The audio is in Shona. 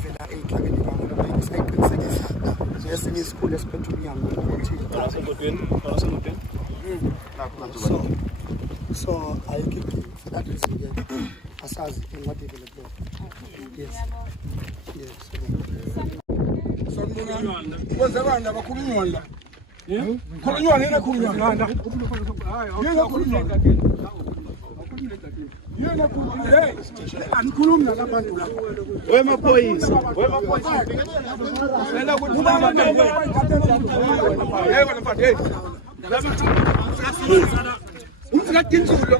yavela ey'nhlakeni kaHulumeni sayiqinisekisa nesinye isikhulu esiphethe umnyango ukuthi so ayikho inkinga for that reason ke asazi and what developed. Yes. Sanibonani. Kwenzekani la bakhulunywa la? Khulunywa yena khulunywa. Yena khulunywa. Yena khulunywa. Hey, anikhulumi nalabantu la. Wemaphoyisa. Sela ukuthi ubaba yebo mfate. Umfika kinzulo.